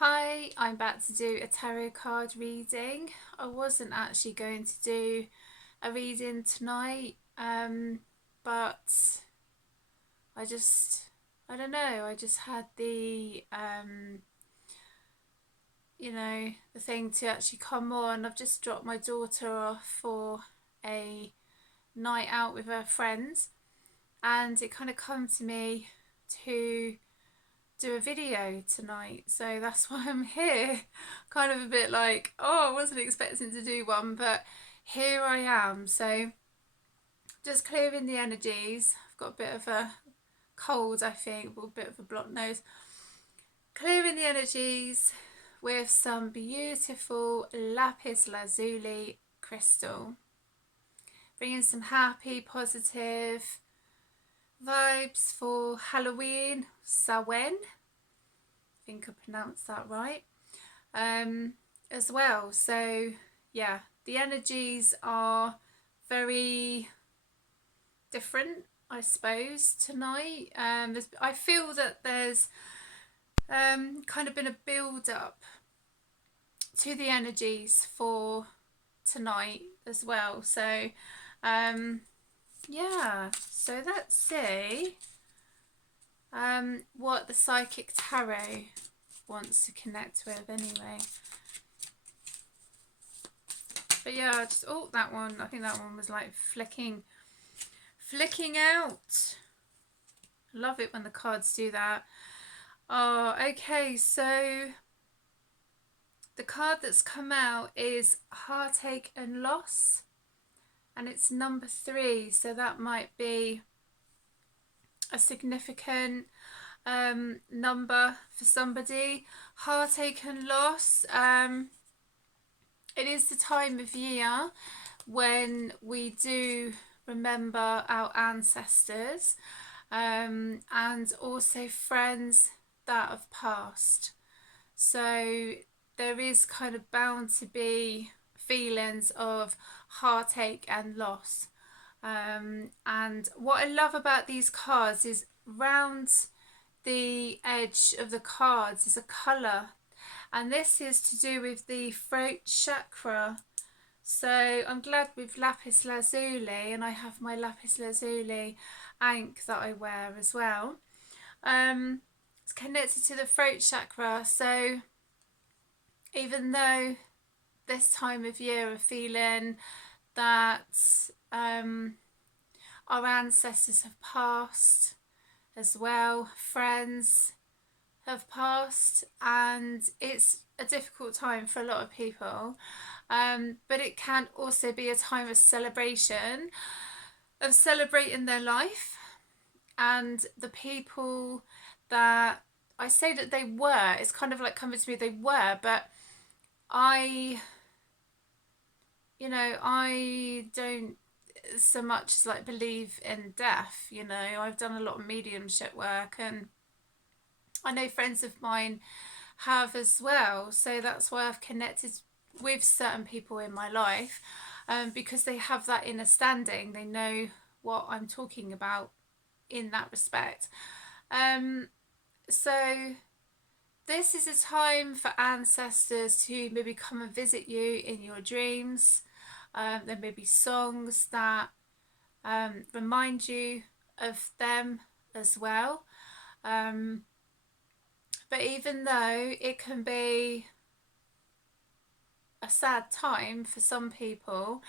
Hi, I'm back to do a tarot card reading. I wasn't actually going to do a reading tonight, but I just, I don't know, I just had the thing to actually come on. I've just dropped my daughter off for a night out with her friends, and it kind of come to me to do a video tonight, so that's why I'm here. Kind of a bit like, oh, I wasn't expecting to do one, but here I am. So just clearing the energies. I've got a bit of a cold, I think, or a bit of a blocked nose. Clearing the energies with some beautiful lapis lazuli crystal, bringing some happy, positive vibes for Halloween, Samhain. I think I pronounced that right, as well. So yeah, the energies are very different, I suppose, tonight. I feel that there's kind of been a build up to the energies for tonight as well. So yeah, so let's see what the psychic tarot wants to connect with anyway. But yeah, just, oh, that one, I think that one was like flicking out. Love it when the cards do that. Oh, okay, so the card that's come out is Heartache and Loss, and it's number 3, so that might be a significant number for somebody. Heartache and loss. It is the time of year when we do remember our ancestors, and also friends that have passed. So there is kind of bound to be feelings of heartache and loss. And what I love about these cards is round the edge of the cards is a colour, and this is to do with the throat chakra. So I'm glad with lapis lazuli, and I have my lapis lazuli ankh that I wear as well. It's connected to the throat chakra, so even though this time of year we're feeling that our ancestors have passed as well, friends have passed, and it's a difficult time for a lot of people, but it can also be a time of celebration, of celebrating their life and the people that I say that they were. It's kind of like coming to me, they were, but I I don't so much as like believe in death. I've done a lot of mediumship work, and I know friends of mine have as well, so that's why I've connected with certain people in my life, because they have that inner standing, they know what I'm talking about in that respect. So this is a time for ancestors to maybe come and visit you in your dreams. There may be songs that remind you of them as well. But even though it can be a sad time for some people,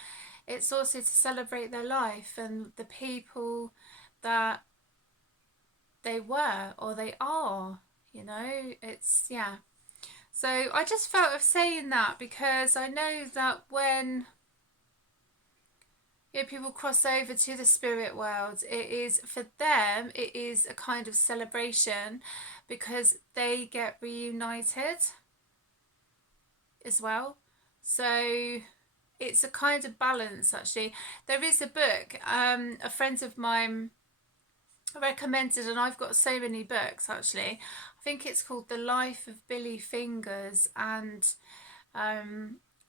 it's also to celebrate their life and the people that they were or they are. It's, yeah. So I just felt of saying that because I know that when people cross over to the spirit world, it is, for them, it is a kind of celebration because they get reunited as well. So it's a kind of balance, actually. There is a book a friend of mine recommended, and I've got so many books actually. I think it's called The Life of Billy Fingers, and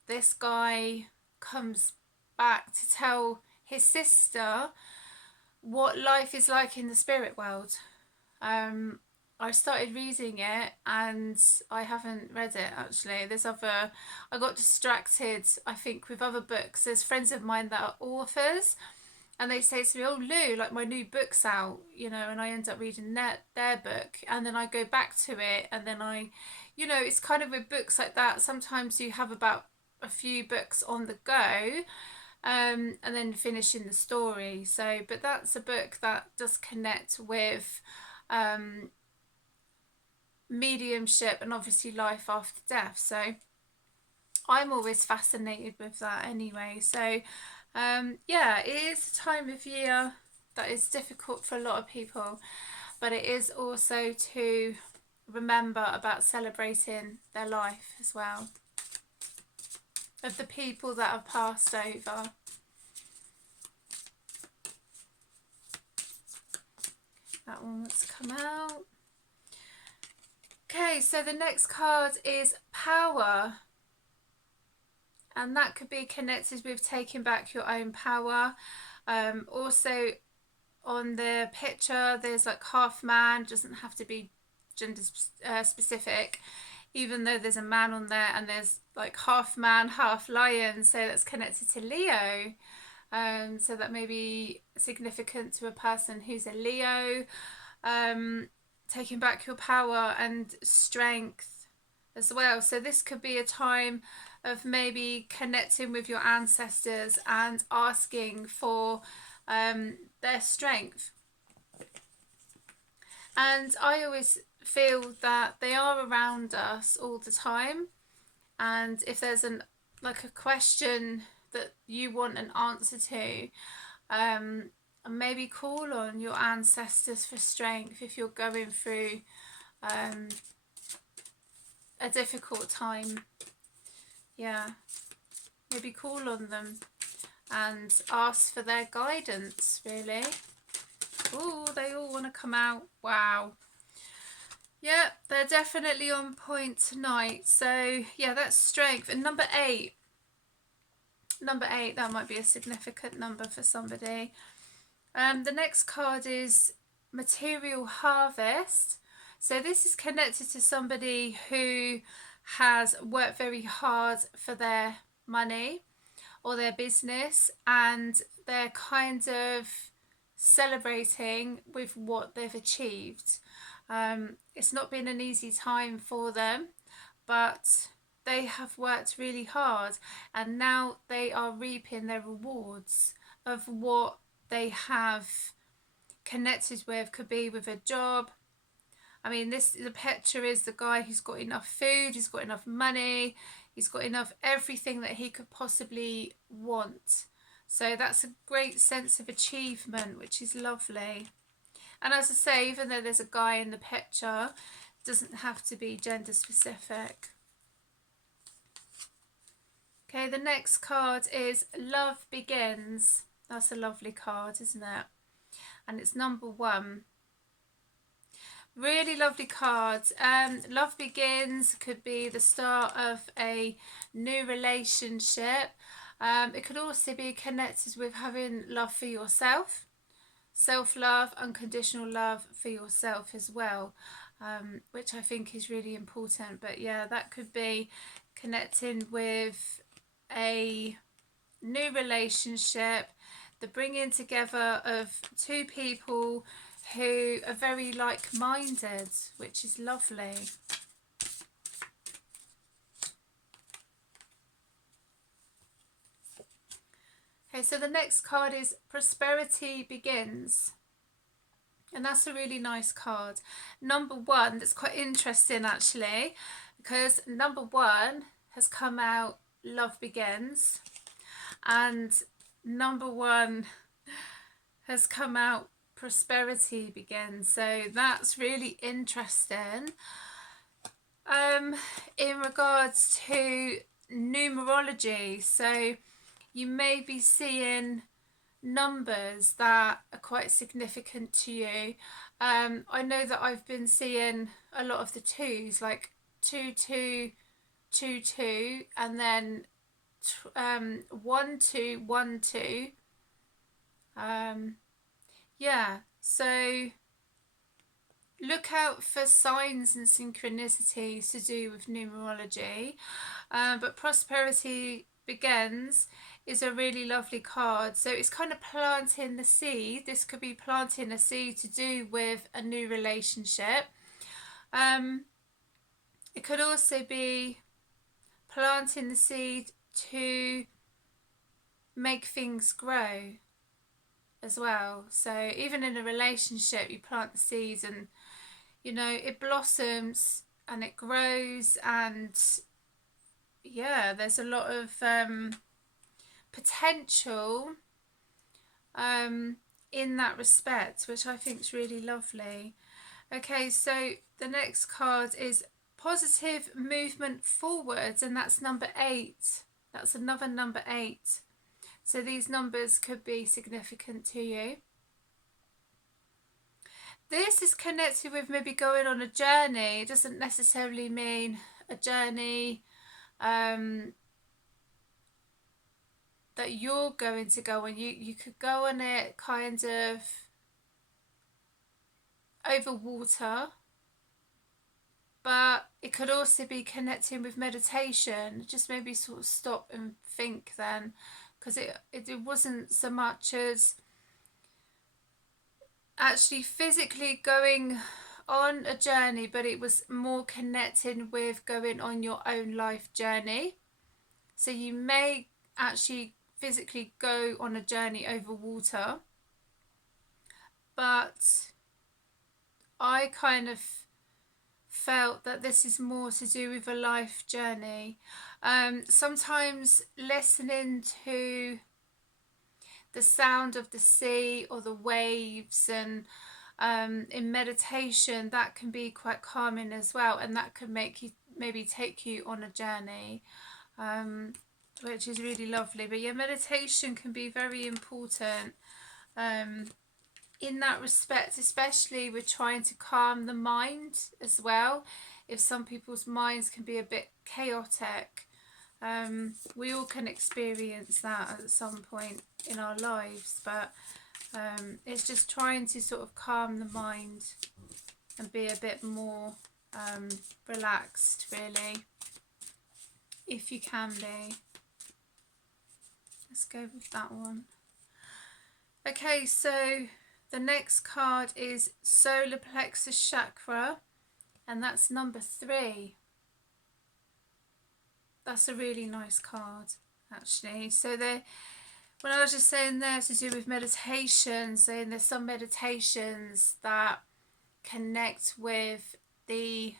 this guy comes back to tell his sister what life is like in the spirit world. I started reading it and I haven't read it actually. I got distracted, I think, with other books. There's friends of mine that are authors and they say to me, "Oh, Lou, like my new book's out," and I end up reading their book, and then I go back to it, and then it's kind of with books like that. Sometimes you have about a few books on the go, and then finishing the story. So, but that's a book that does connect with mediumship and obviously life after death. So I'm always fascinated with that anyway. So yeah, it is a time of year that is difficult for a lot of people, but it is also to remember about celebrating their life as well, of the people that have passed over. That one that's come out. Okay, so the next card is power. And that could be connected with taking back your own power. Also on the picture, there's like half man, doesn't have to be gender specific, even though there's a man on there, and there's like half man, half lion, so that's connected to Leo. So that may be significant to a person who's a Leo. Taking back your power and strength as well. So this could be a time of maybe connecting with your ancestors and asking for their strength. And I always feel that they are around us all the time, and if there's a question that you want an answer to, maybe call on your ancestors for strength if you're going through a difficult time. Yeah, maybe call on them and ask for their guidance, really. Oh, they all want to come out. Wow. Yeah, they're definitely on point tonight. So yeah, that's strength. And number 8, that might be a significant number for somebody. The next card is material harvest. So this is connected to somebody who has worked very hard for their money or their business, and they're kind of celebrating with what they've achieved. It's not been an easy time for them, but they have worked really hard, and now they are reaping their rewards of what they have connected with. Could be with a job. I mean, the picture is the guy who's got enough food, he's got enough money, he's got enough everything that he could possibly want. So that's a great sense of achievement, which is lovely. And as I say, even though there's a guy in the picture, it doesn't have to be gender specific. Okay, the next card is Love Begins. That's a lovely card, isn't it? And it's number 1. Really lovely card. Love Begins could be the start of a new relationship. It could also be connected with having love for yourself, self-love, unconditional love for yourself as well, which I think is really important. But yeah, that could be connecting with a new relationship, the bringing together of two people who are very like-minded, which is lovely. Okay, so the next card is Prosperity Begins. And that's a really nice card. Number 1, that's quite interesting actually, because number 1 has come out Love Begins, and number 1 has come out Prosperity Begins. So that's really interesting. In regards to numerology, so you may be seeing numbers that are quite significant to you. I know that I've been seeing a lot of the 2s, like 2222, and then 1212. Yeah, so look out for signs and synchronicities to do with numerology. But Prosperity Begins is a really lovely card. So it's kind of planting the seed. This could be planting a seed to do with a new relationship. It could also be planting the seed to make things grow as well. So even in a relationship, you plant the seeds and, you know, it blossoms and it grows, and yeah, there's a lot of potential in that respect, which I think is really lovely. Okay, so the next card is Positive Movement Forwards, and that's number 8. That's another number 8. So these numbers could be significant to you. This is connected with maybe going on a journey. It doesn't necessarily mean a journey that you're going to go on. You could go on it kind of over water, but it could also be connecting with meditation. Just maybe sort of stop and think then, because it wasn't so much as actually physically going on a journey, but it was more connecting with going on your own life journey. So you may actually physically go on a journey over water, but I kind of felt that this is more to do with a life journey. Sometimes listening to the sound of the sea or the waves, and in meditation, that can be quite calming as well, and that can make you maybe take you on a journey, which is really lovely. But yeah, meditation can be very important in that respect, especially with trying to calm the mind as well. If some people's minds can be a bit chaotic, we all can experience that at some point in our lives, but it's just trying to sort of calm the mind and be a bit more relaxed, really, if you can be. Let's go with that one. Okay, so the next card is Solar Plexus Chakra, and that's number 3. That's a really nice card, actually. So when I was just saying there to do with meditation, saying there's some meditations that connect with the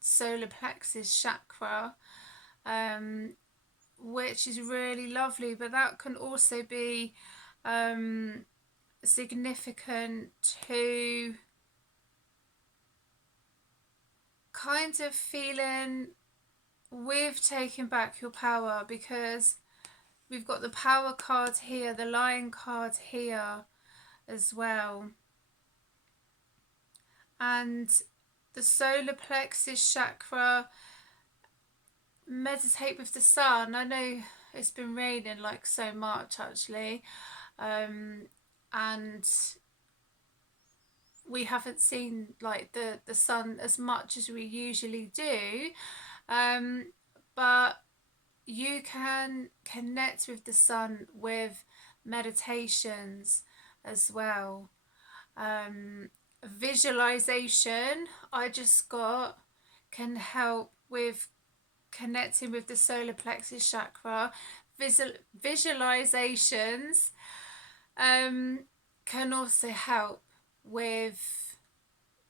solar plexus chakra, which is really lovely, but that can also be significant to kind of feeling with taking back your power, because we've got the power card here, the lion card here as well, and the solar plexus chakra, meditate with the sun. I know it's been raining like so much actually, and we haven't seen like the sun as much as we usually do, but you can connect with the sun with meditations as well. Visualization, I just got, can help with connecting with the solar plexus chakra. Visualizations can also help with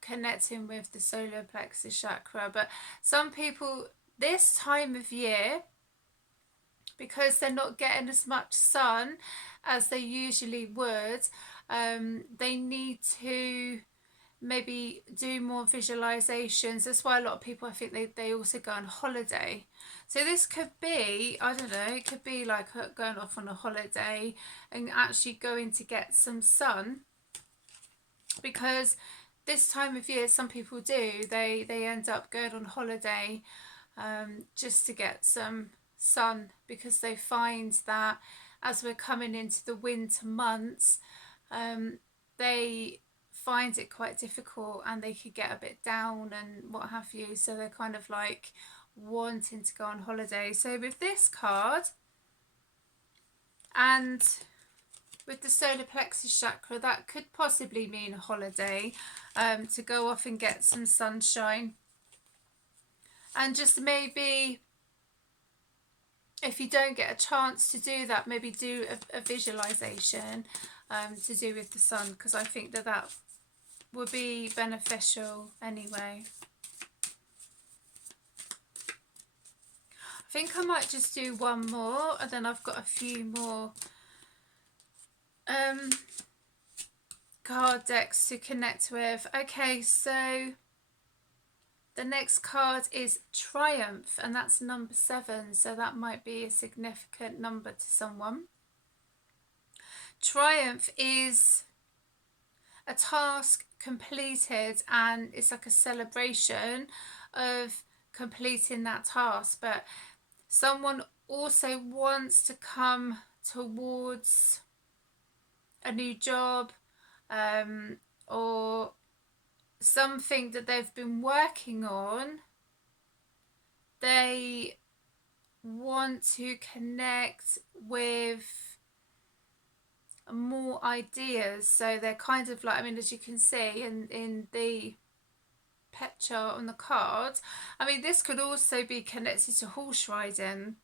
connecting with the solar plexus chakra. But some people this time of year, because they're not getting as much sun as they usually would, they need to maybe do more visualizations. That's why a lot of people, I think they also go on holiday. So this could be, I don't know, it could be like going off on a holiday and actually going to get some sun, because this time of year some people do, they end up going on holiday just to get some sun, because they find that as we're coming into the winter months, they find it quite difficult, and they could get a bit down and what have you, so they're kind of like wanting to go on holiday. So with this card and with the solar plexus chakra, that could possibly mean a holiday, to go off and get some sunshine. And just maybe, if you don't get a chance to do that, maybe do a visualization to do with the sun, because I think that that would be beneficial anyway. I think I might just do one more, and then I've got a few more card decks to connect with. Okay, so the next card is Triumph, and that's number 7, so that might be a significant number to someone. Triumph is a task completed, and it's like a celebration of completing that task, but someone also wants to come towards a new job, or something that they've been working on. They want to connect with more ideas, so they're kind of like, I mean, as you can see in the picture on the card, I mean, this could also be connected to horse riding,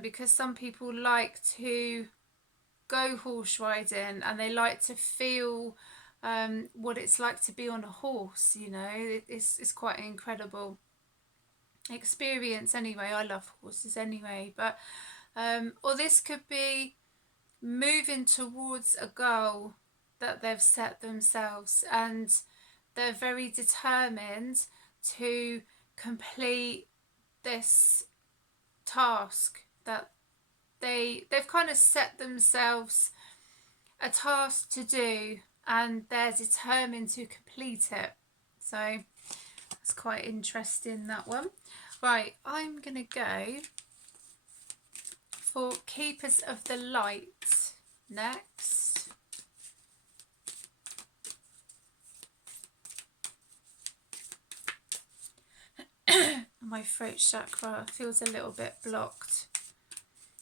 because some people like to go horse riding, and they like to feel what it's like to be on a horse. You know, it's quite an incredible experience anyway. I love horses anyway, but or this could be moving towards a goal that they've set themselves, and they're very determined to complete this task that they've kind of set themselves a task to do, and they're determined to complete it. So that's quite interesting, that one. Right, I'm gonna go for Keepers of the Light next. My throat chakra feels a little bit blocked,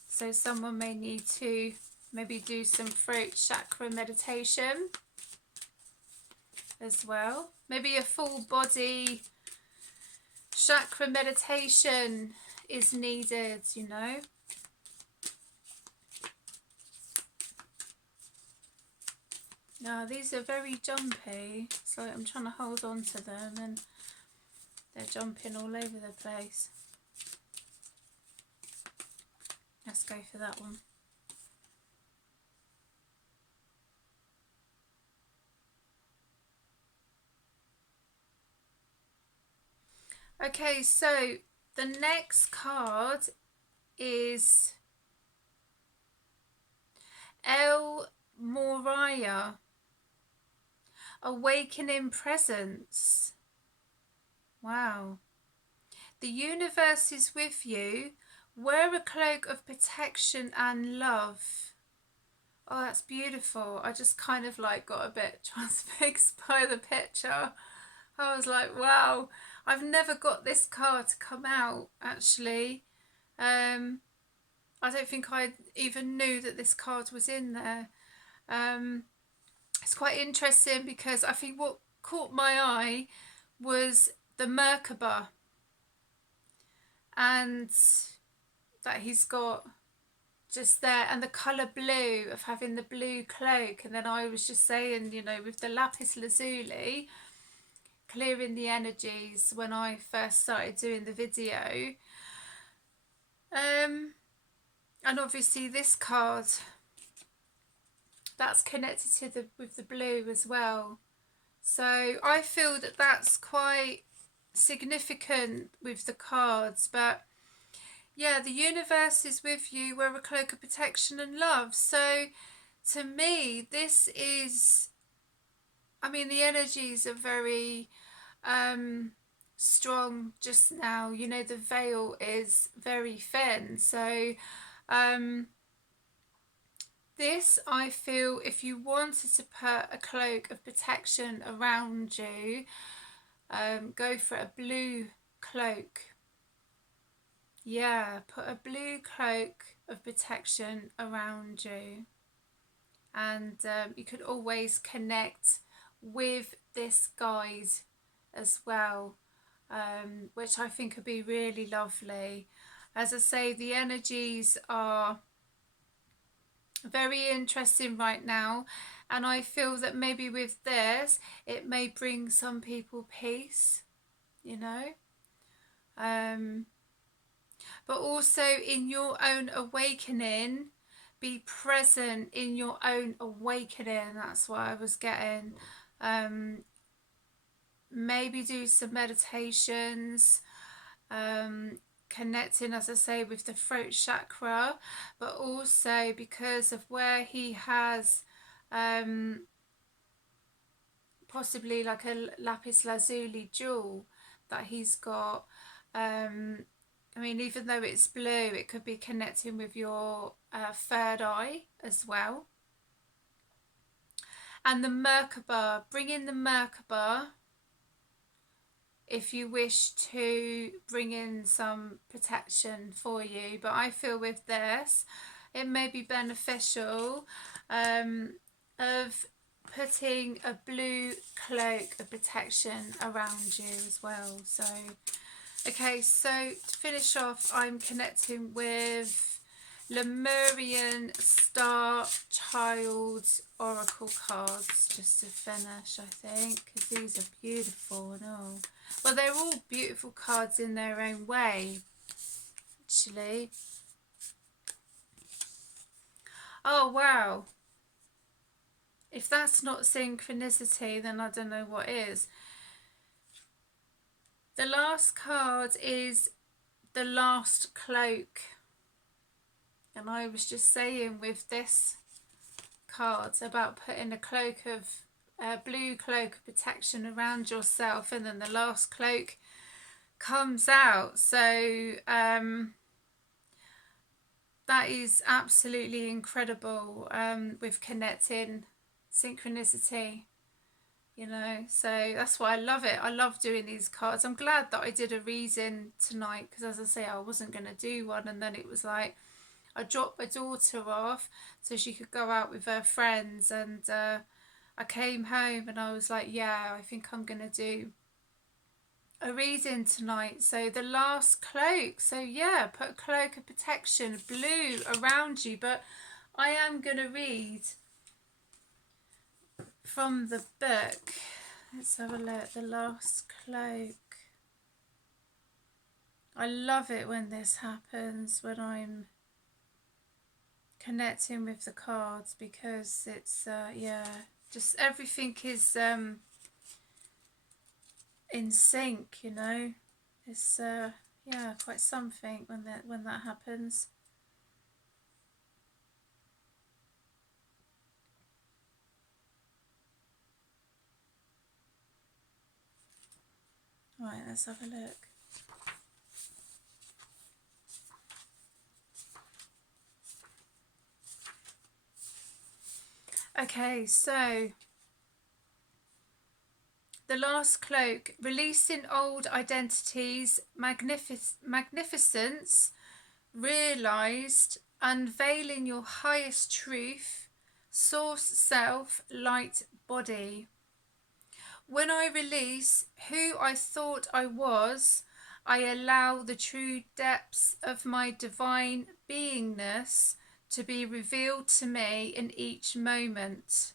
so someone may need to maybe do some throat chakra meditation as well. Maybe a full body chakra meditation is needed, you know. Now these are very jumpy, so I'm trying to hold on to them, and they're jumping all over the place. Let's go for that one. Okay, so the next card is El Moria, Awakening Presence. Wow. The universe is with you. Wear a cloak of protection and love. Oh, that's beautiful. I just kind of like got a bit transfixed by the picture. I was like, wow, I've never got this card to come out, actually. I don't think I even knew that this card was in there. It's quite interesting, because I think what caught my eye was the Merkaba, and that he's got just there, and the colour blue of having the blue cloak. And then I was just saying, you know, with the lapis lazuli, clearing the energies when I first started doing the video. And obviously this card, that's connected to with the blue as well. So I feel that that's quite significant with the cards. But yeah, the universe is with you. Wear a cloak of protection and love. So to me, this is, I mean, the energies are very strong just now. You know, the veil is very thin. So This, I feel, if you wanted to put a cloak of protection around you, go for a blue cloak. Yeah, put a blue cloak of protection around you. And you could always connect with this guide as well, which I think would be really lovely. As I say, the energies are very interesting right now, and I feel that maybe with this it may bring some people peace, you know, but also in your own awakening, be present in your own awakening. That's what I was getting. Maybe do some meditations, connecting, as I say, with the throat chakra, but also because of where he has possibly like a lapis lazuli jewel that he's got. I mean, even though it's blue, it could be connecting with your third eye as well. And the Merkaba, bring in the Merkaba if you wish to bring in some protection for you. But I feel with this, it may be beneficial of putting a blue cloak of protection around you as well. So, okay, so to finish off, I'm connecting with Lemurian Starchild Oracle cards just to finish, I think, because these are beautiful and all. Well, they're all beautiful cards in their own way, actually. Oh, wow. If that's not synchronicity, then I don't know what is. The last card is the last cloak. And I was just saying with this card about putting a cloak of blue cloak of protection around yourself, and then the last cloak comes out. So that is absolutely incredible with connecting synchronicity, you know. So that's why I love it. I love doing these cards. I'm glad that I did a reading tonight, because as I say, I wasn't going to do one, and then it was like I dropped my daughter off so she could go out with her friends, and I came home and I was like, yeah, I think I'm going to do a reading tonight. So the last cloak, so yeah, put a cloak of protection, blue, around you. But I am going to read from the book. Let's have a look. The last cloak. I love it when this happens, when I'm connecting with the cards, because it's yeah, just everything is in sync, you know. It's yeah, quite something when that happens. Right, let's have a look. Okay, so the last cloak, releasing old identities, magnificence, realized, unveiling your highest truth, source self, light body. When I release who I thought I was, I allow the true depths of my divine beingness to be revealed to me in each moment.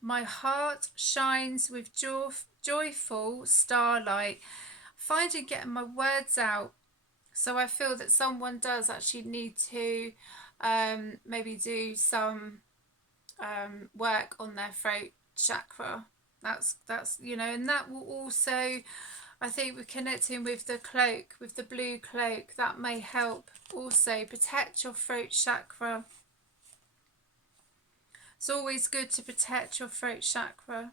My heart shines with joyful starlight. Finding getting my words out. So I feel that someone does actually need to maybe do some work on their throat chakra. That's you know, and that will also, I think, we're connecting with the cloak, with the blue cloak, that may help also protect your throat chakra. It's always good to protect your throat chakra.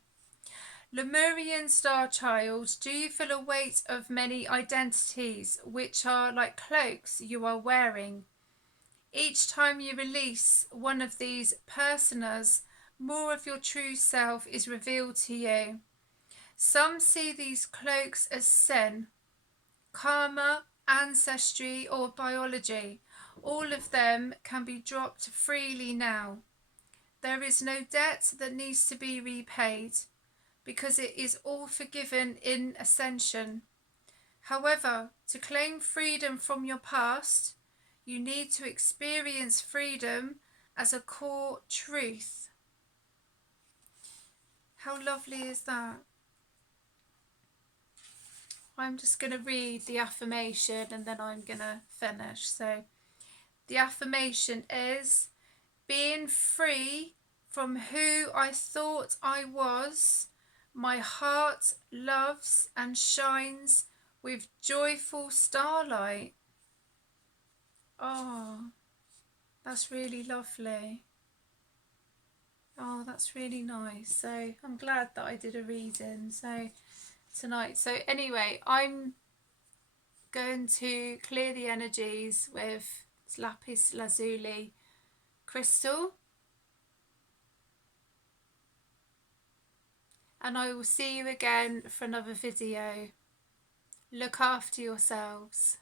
Lemurian Starchild, do you feel a weight of many identities which are like cloaks you are wearing? Each time you release one of these personas, more of your true self is revealed to you. Some see these cloaks as sin, karma, ancestry, or biology. All of them can be dropped freely now. There is no debt that needs to be repaid, because it is all forgiven in ascension. However, to claim freedom from your past, you need to experience freedom as a core truth. How lovely is that? I'm just going to read the affirmation and then I'm going to finish. So, the affirmation is: being free from who I thought I was, my heart loves and shines with joyful starlight. Oh, that's really lovely. Oh, that's really nice. So I'm glad that I did a reading tonight. So anyway, I'm going to clear the energies with lapis lazuli crystal, and I will see you again for another video. Look after yourselves.